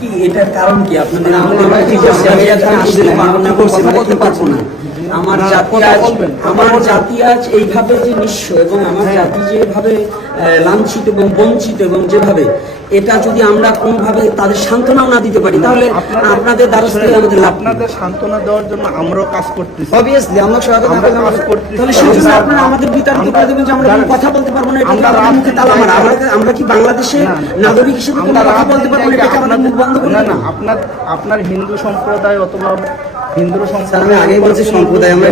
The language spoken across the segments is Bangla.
কি, এটার কারণ কি? আপনাদের আমাদের বাড়িতে আমি এখন আসতে পারব না, করতে পারব না। আমার জাতি আজ আমার জাতি আজ এইভাবে যে নিঃস্ব এবং আমার জাতি যেভাবে লাঞ্ছিত এবং বঞ্চিত এবং যেভাবে এটা যদি আমরা কোনোভাবে তাদের সান্ত্বনাও না দিতে পারি তাহলে আপনাদের দ্বারস্থ আমাদের লাভ আপনাদের সান্ত্বনা দেওয়ার জন্য আমরাও কাজ করতেছি। অবভিয়াসলি আমরা সহায়তা কাজ করতেছি। তাহলে সেই জন্য আপনারা আমাদের বিতাড়িত করে দেবেন যে আমরা কোনো কথা বলতে পারব না এটা আমরা মুখে তালা মারা। আমরা আমরা কি বাংলাদেশে নাগরিক হিসেবে কোনো কথা বলতে পারব না এটাকে আমাদের মুখ বন্ধ করে না না। আপনার আপনার হিন্দু সম্প্রদায় অথবা হিন্দু আমি আগেই বলছি সম্প্রদায় আমরা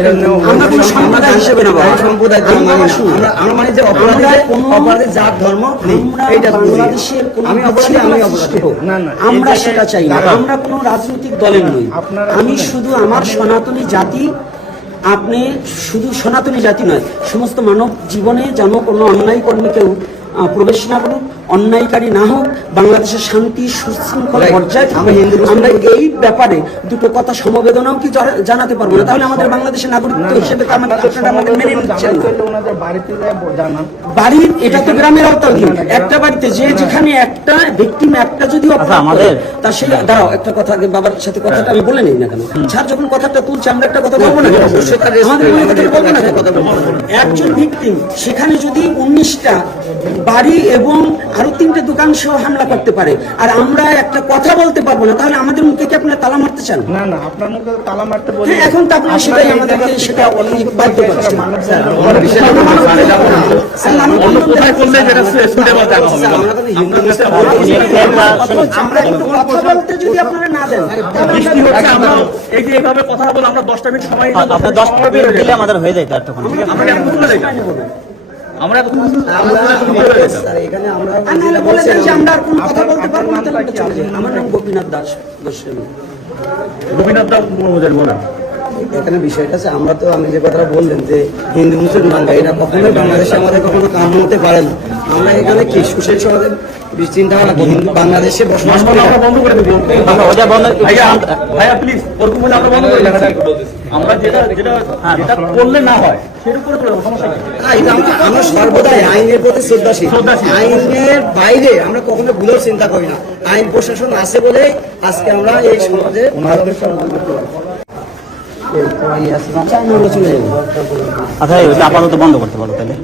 আমরা কোনো সম্প্রদায় হিসেবে না। সম্প্রদায় ধর্ম না। আমরা আমরা মানে যে অপরাধী অপরাধী জাত ধর্ম এইটা বাংলাদেশের আমি অপরাধী আমি অপরাধী। না, না, আমরা সেটা চাই না। আমরা কোনো রাজনৈতিক দলের নই। আমি শুধু আমার সনাতনী জাতি আপনি শুধু সনাতনী জাতি নয় সমস্ত মানব জীবনে যেন কোনো অন্যায় কর্মী কেউ প্রবেশ না অন্যায়কারী না হোক বাংলাদেশের শান্তি সুশৃঙ্খল. পর্যায়ে আমরা এই ব্যাপারে দুটো কথা সমবেদনাও কি জানাতে পারব না? তাহলে আমাদের বাংলাদেশের নাগরিকত্ব হিসেবে আমাদের আমাদের মেনে নিচ্ছেন বাড়ির এটা তো গ্রামের আওতাধীন একটা বাড়িতে যে যেখানে একটা ভিকটিম একটা যদি আচ্ছা, করে, তা সে দাঁড়াও একটা কথা আগে বাবার সাথে কথাটা আমি বলে নেই না কেন? স্যার যখন কথাটা তুলছে আমরা একটা কথা বলব না কেন? আমাদের কথা বলব। একজন ভিকটিম সেখানে যদি উনিশটা বাড়ি এবং আরও তিনটে দোকান সহ হামলা করতে পারে। আর আমরা একটা কথা বলতে পারব না তাহলে আমাদের মুখে কি আপনারা তালা মারতে চান? না না আপনার মুখে তালা মারতে বলি হ্যাঁ, এখন তো আপনারা সেটাই আমাদেরকে সেটা বাধ্য করছেন। কোথায় করলে যেটা দেখা হবে আমরা তো একটু কথা বলতে যদি আপনারা না দেন বৃষ্টি হচ্ছে আমরা এই যে এইভাবে কথা বলে আমরা মিনিট সময় দিলে আমাদের হয়ে যায় তার তখন। আমরা আমরা এখানে আমরা বলে দেন যে আমরা কোনো কথা বলতে পারব না তাহলে আমরা চলে যাই। আমার নাম গোপীনাথ দাস গোস্বামী। গোপীনাথ দাস মনোজের বলেন এখানে বিষয়টা আছে আমরা তো আমি যে কথাটা বললেন যে হিন্দু মুসলমান এরা কখনোই বাংলাদেশে আমাদের কখনো কাম্য হতে পারে না। আমরা এখানে কি সুশীল সমাজের চিন্তা ভাবনা হিন্দু বাংলাদেশে বসবাস করি আমরা বন্ধ করে দেবো। ভাইয়া ভাইয়া প্লিজ ওরকম বলে আমরা বন্ধ করে আমরা যেটা যেটা যেটা করলে না হয় সেটা করে দেবো সমস্যা নেই। না, এটা আমরা- আমরা সর্বদাই আইনের প্রতি শ্রদ্ধাশীল। আইনের বাইরে আমরা কখনো ভুলেও চিন্তা করি না। আইন প্রশাসন আছে বলে আজকে আমরা এই সমাজে আমরা আচ্ছা আপাতত বন্ধ করতে পারো তাহলে।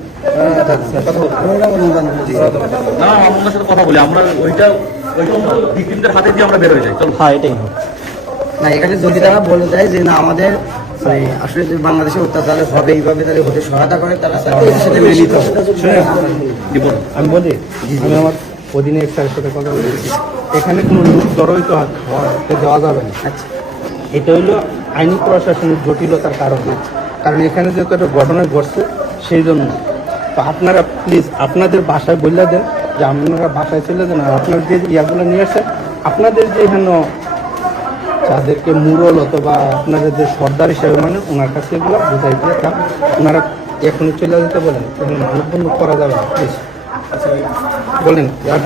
না আমরা সাথে কথা বলি। আমরা ওইটা ওইটা ভিকটিমদের হাতে দিয়ে আমরা বের হয়ে যাই। চলো। হ্যাঁ এটাই। না এখানে যদি তারা বলে দেয় যে না আমাদের মানে আসলে যে বাংলাদেশে অত্যাচার হবে এইভাবে তাদের হতে সহায়তা করে তারা সাথে মেনে নিতে আমি বলি আমি আমার অধীনে স্যারের সাথে কথা বলেছি। এখানে কোনো লোক জড়িত দেওয়া যাবে না। আচ্ছা। এটা হইল আইনি প্রশাসনের জটিলতার কারণে। কারণ এখানে যেহেতু একটা ঘটনা ঘটছে সেই জন্য তো আপনারা প্লিজ আপনাদের বাসায় বললে দেন যে আপনারা বাসায় চলে যান আর আপনার যে ইয়াগুলো নিয়ে আসেন আপনাদের যে এখানে যাদেরকে মুরল অথবা আপনাদের যে সর্দার হিসেবে মানে ওনার কাছে এগুলো বোঝাই দিয়ে তা ওনারা এখনই চলে যেতে বলেন এখানে মানববন্ধ করা যাবে না প্লিজ বলেন আর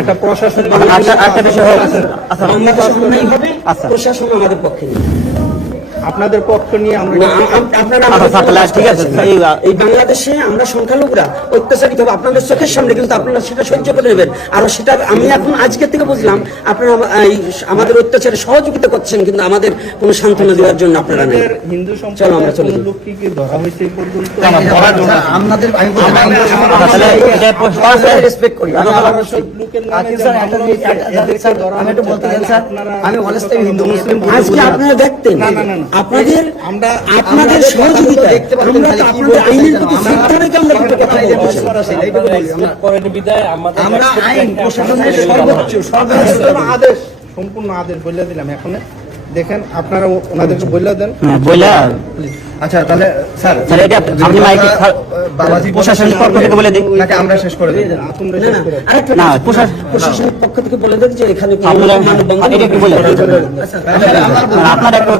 একটা প্রশাসন আচ্ছা আচ্ছা আচ্ছা। প্রশাসন আমাদের পক্ষে। আপনাদের পক্ষ নিয়ে আমরা আপনারা আচ্ছা ঠিক আছে এই বাংলাদেশে আমরা সংখ্যালঘুরা অত্যাচারিত হবে আপনাদের চোখের সামনে কিন্তু আপনারা সেটা সহ্য করে নেবেন আর সেটা আমি এখন আজকের থেকে বুঝলাম আপনারা আমাদের অত্যাচারে সহযোগিতা করছেন কিন্তু আমাদের কোনো সান্ত্বনা দেওয়ার জন্য আপনারা নেই হিন্দু চলো আমরা চলে ধরা হয়েছে আমাদের আমি রেসপেক্ট করি বলতে চাই, স্যার, আমি অলওয়েজ হিন্দু মুসলিম আজকে। আপনারা দেখতেন না, না, না, না। আপনাদের আমরা আপনাদের সহযোগিতা কথাগুলো দেখতে পারতেন, আমরা তো আপনাদের আইনের প্রতি শ্রদ্ধা রেখে আমরা দুটো কথা বলছি সরাসরি এইটুকু বলি, আমরা- আমরা আইন প্রশাসনের সর্বোচ্চ সর্বোচ্চ সর্বোচ্চ আদেশ সম্পূর্ণ আদেশ বলে দিলাম এখন দেখেন আপনারা ওনাদেরকে বললে দেন। হ্যাঁ বইলা। আচ্ছা তাহলে স্যার তাহলে এটা আপনি মাইকে বাবাজি প্রশাসনের পক্ষ থেকে বলে দিন। নাকি আমরা শেষ করে দিই আপনারা না, শেষ না, করে না, কথা, প্রশাসন- পক্ষ থেকে বলে দেন যে এখানে কি আমরা এটা কি বলে না। আপনার একটা